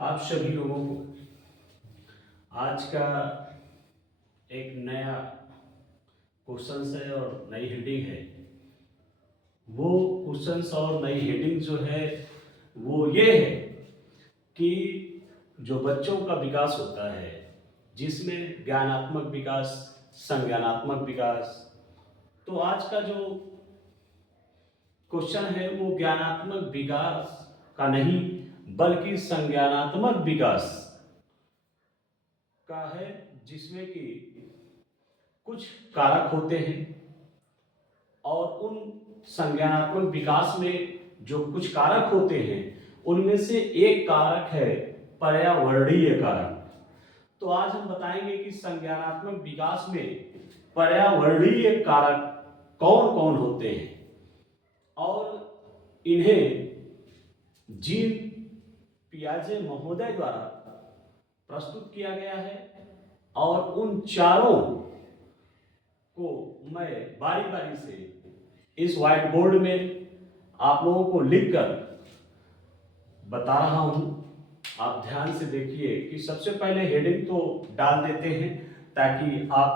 आप सभी लोगों को आज का एक नया क्वेश्चन है और नई हेडिंग है। वो क्वेश्चन और नई हेडिंग जो है वो ये है कि जो बच्चों का विकास होता है जिसमें ज्ञानात्मक विकास, संज्ञानात्मक विकास, तो आज का जो क्वेश्चन है वो ज्ञानात्मक विकास का नहीं बल्कि संज्ञानात्मक विकास का है, जिसमें कि कुछ कारक होते हैं और उन संज्ञानात्मक विकास में जो कुछ कारक होते हैं उनमें से एक कारक है पर्यावरणीय कारक। तो आज हम बताएंगे कि संज्ञानात्मक विकास में पर्यावरणीय कारक कौन कौन होते हैं और इन्हें जीन पियाजे महोदय द्वारा प्रस्तुत किया गया है और उन चारों को मैं बारी बारी से इस व्हाइट बोर्ड में आप लोगों को लिखकर बता रहा हूं। आप ध्यान से देखिए कि सबसे पहले हेडिंग तो डाल देते हैं ताकि आप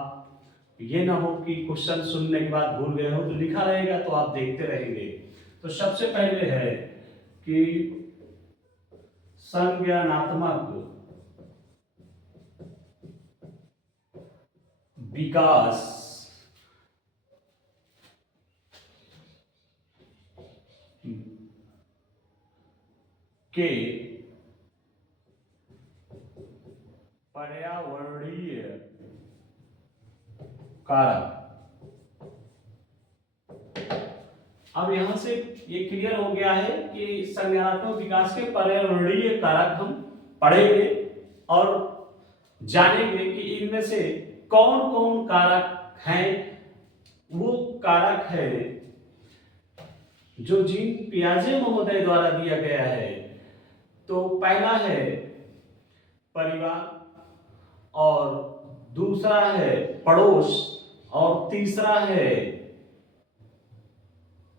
ये ना हो कि क्वेश्चन सुनने के बाद भूल गए हो, तो लिखा रहेगा तो आप देखते रहेंगे। तो सबसे पहले है कि संज्ञानात्मक विकास के पर्यावरणीय कारक। अब यहां से ये क्लियर हो गया है कि संज्ञानात्मक विकास के पर्यावरणीय कारक हम पढ़ेंगे और जानेंगे कि इनमें से कौन कौन कारक हैं। वो कारक है जो जीन पियाजे महोदय द्वारा दिया गया है। तो पहला है परिवार, और दूसरा है पड़ोस, और तीसरा है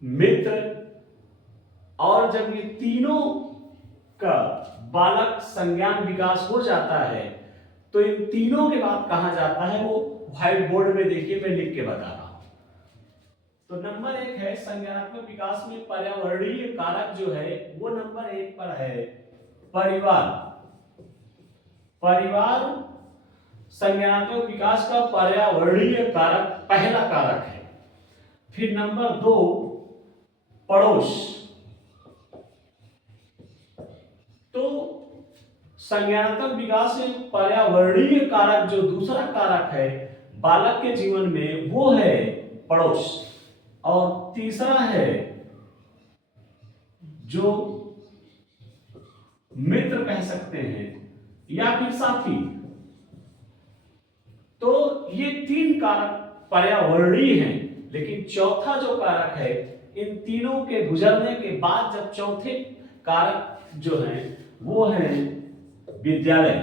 मित्र। और जब ये तीनों का बालक संज्ञान विकास हो जाता है तो इन तीनों के बाद कहा जाता है, वो व्हाइट बोर्ड में देखिए मैं लिख के बता रहा हूं। तो नंबर 1 है संज्ञानात्मक विकास में पर्यावरणीय कारक जो है वो नंबर 1 पर है परिवार। परिवार संज्ञानात्मक विकास का पर्यावरणीय कारक पहला कारक है। फिर नंबर 2 पड़ोस। तो संज्ञानात्मक विकास में पर्यावरणीय कारक जो दूसरा कारक है बालक के जीवन में वो है पड़ोस, और तीसरा है जो मित्र कह सकते हैं या फिर साथी। तो ये 3 कारक पर्यावरणीय हैं, लेकिन चौथा जो कारक है इन तीनों के गुजरने के बाद जब चौथे कारक जो हैं वो है विद्यालय।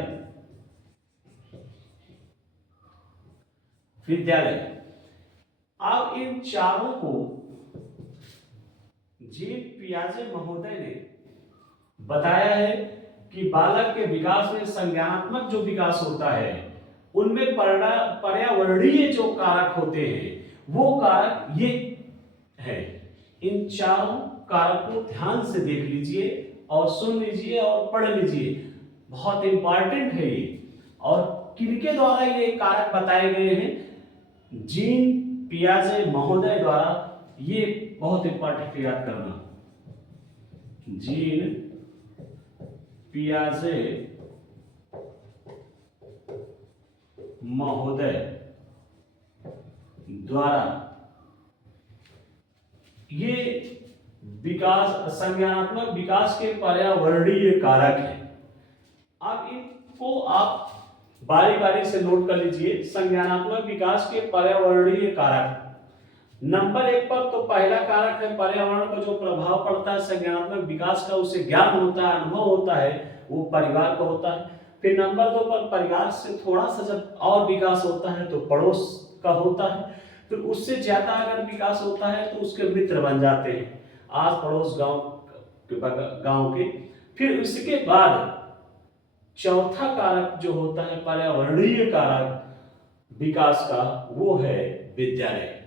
विद्यालय। अब इन चारों को जीन पियाजे महोदय ने बताया है कि बालक के विकास में संज्ञानात्मक जो विकास होता है उनमें पर्यावरणीय जो कारक होते हैं वो कारक ये है। इन चारों कारक को ध्यान से देख लीजिए और सुन लीजिए और पढ़ लीजिए, बहुत इंपॉर्टेंट है ये। और किनके द्वारा ये कारक बताए गए हैं? जीन पियाजे महोदय द्वारा। ये बहुत इंपॉर्टेंट याद करना, जीन पियाजे महोदय द्वारा ये विकास संज्ञानात्मक विकास के पर्यावरणीय कारक है। अब इनको आप बारी बारी से नोट कर लीजिए। संज्ञानात्मक विकास के पर्यावरणीय कारक नंबर 1 पर तो पहला कारक है पर्यावरण का जो प्रभाव पड़ता है संज्ञानात्मक विकास का, उसे ज्ञान होता है, अनुभव होता है, वो परिवार का होता है। फिर नंबर 2 पर परिवार से थोड़ा सा जब और विकास होता है तो पड़ोस का होता है। फिर उससे ज्यादा अगर विकास होता है तो उसके मित्र बन जाते हैं, आस पड़ोस गांव के। फिर इसके बाद चौथा कारक जो होता है पर्यावरणीय कारक विकास का, वो है विद्यालय।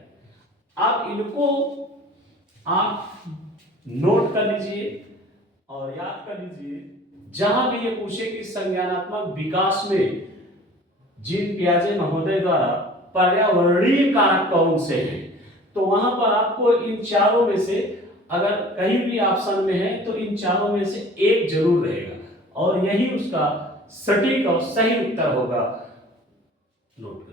आप इनको आप नोट कर लीजिए और याद कर लीजिए। जहां भी ये पूछे कि संज्ञानात्मक विकास में जीन पियाजे महोदय द्वारा पर्यावरणीय कारक कौन से हैं, तो वहां पर आपको इन चारों में से अगर कहीं भी ऑप्शन में है तो इन चारों में से एक जरूर रहेगा और यही उसका सटीक और सही उत्तर होगा। नोट